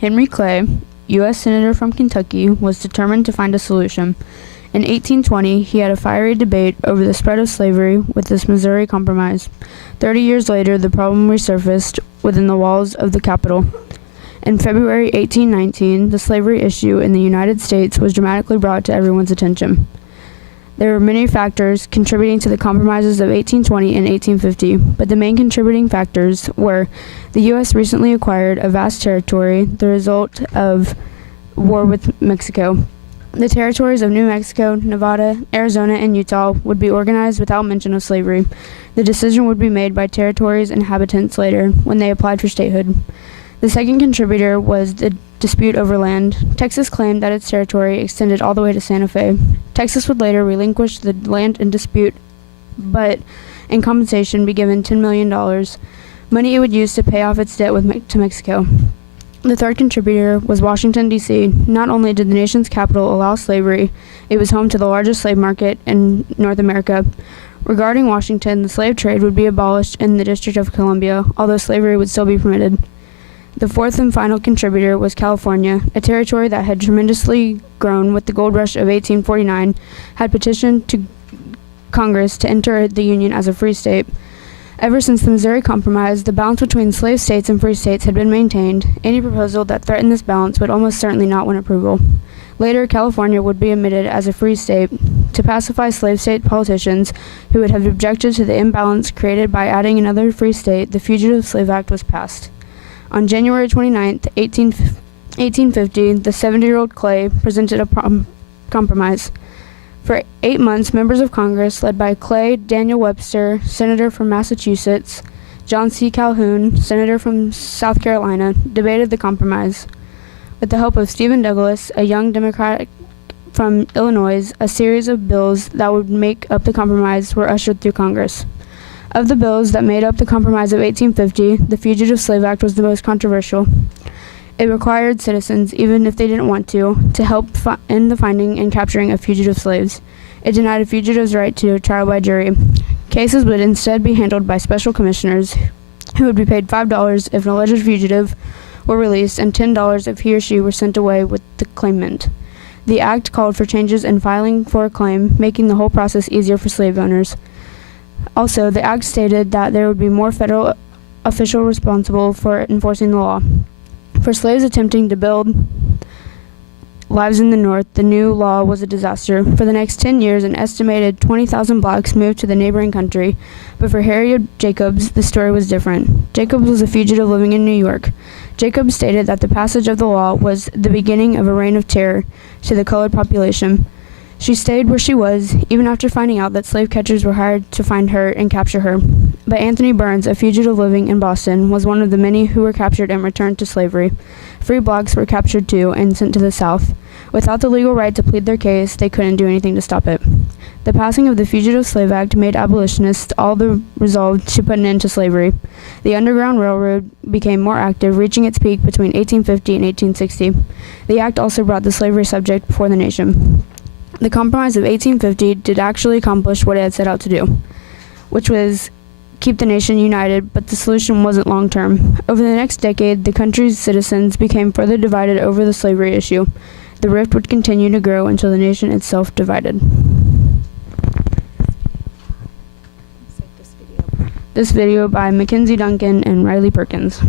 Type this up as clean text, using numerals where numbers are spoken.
Henry Clay, U.S. Senator from Kentucky, was determined to find a solution. In 1820, he had a fiery debate over the spread of slavery with this Missouri Compromise. 30 years later, the problem resurfaced within the walls of the Capitol. In February 1819, the slavery issue in the United States was dramatically brought to everyone's attention. There were many factors contributing to the compromises of 1820 and 1850, but the main contributing factors were the U.S. recently acquired a vast territory, the result of war with Mexico. The territories of New Mexico, Nevada, Arizona, and Utah would be organized without mention of slavery. The decision would be made by territories' inhabitants later when they applied for statehood. The second contributor was the dispute over land. Texas claimed that its territory extended all the way to Santa Fe. Texas would later relinquish the land in dispute, but in compensation be given $10 million, money it would use to pay off its debt to Mexico. The third contributor was Washington, D.C. Not only did the nation's capital allow slavery, it was home to the largest slave market in North America. Regarding Washington, the slave trade would be abolished in the District of Columbia, although slavery would still be permitted. The fourth and final contributor was California, a territory that had tremendously grown with the gold rush of 1849, had petitioned to Congress to enter the Union as a free state. Ever since the Missouri Compromise, the balance between slave states and free states had been maintained. Any proposal that threatened this balance would almost certainly not win approval. Later, California would be admitted as a free state. To pacify slave state politicians who would have objected to the imbalance created by adding another free state, the Fugitive Slave Act was passed. On January 29, 1850, the 70-year-old Clay presented a compromise. For 8 months, members of Congress, led by Clay, Daniel Webster, Senator from Massachusetts, John C. Calhoun, Senator from South Carolina, debated the compromise. With the help of Stephen Douglas, a young Democrat from Illinois, a series of bills that would make up the compromise were ushered through Congress. Of the bills that made up the Compromise of 1850, the Fugitive Slave Act was the most controversial. It required citizens, even if they didn't want to help end the finding and capturing of fugitive slaves. It denied a fugitive's right to a trial by jury. Cases would instead be handled by special commissioners who would be paid $5 if an alleged fugitive were released and $10 if he or she were sent away with the claimant. The act called for changes in filing for a claim, making the whole process easier for slave owners. Also, the act stated that there would be more federal officials responsible for enforcing the law. For slaves attempting to build lives in the North, the new law was a disaster. For the next 10 years, an estimated 20,000 blacks moved to the neighboring country, but for Harriet Jacobs, the story was different. Jacobs was a fugitive living in New York. Jacobs stated that the passage of the law was the beginning of a reign of terror to the colored population. She stayed where she was, even after finding out that slave catchers were hired to find her and capture her. But Anthony Burns, a fugitive living in Boston, was one of the many who were captured and returned to slavery. Free blacks were captured too and sent to the South. Without the legal right to plead their case, they couldn't do anything to stop it. The passing of the Fugitive Slave Act made abolitionists all the resolve to put an end to slavery. The Underground Railroad became more active, reaching its peak between 1850 and 1860. The act also brought the slavery subject before the nation. The Compromise of 1850 did actually accomplish what it had set out to do, which was keep the nation united, but the solution wasn't long-term. Over the next decade, the country's citizens became further divided over the slavery issue. The rift would continue to grow until the nation itself divided. This video by Mackenzie Duncan and Riley Perkins.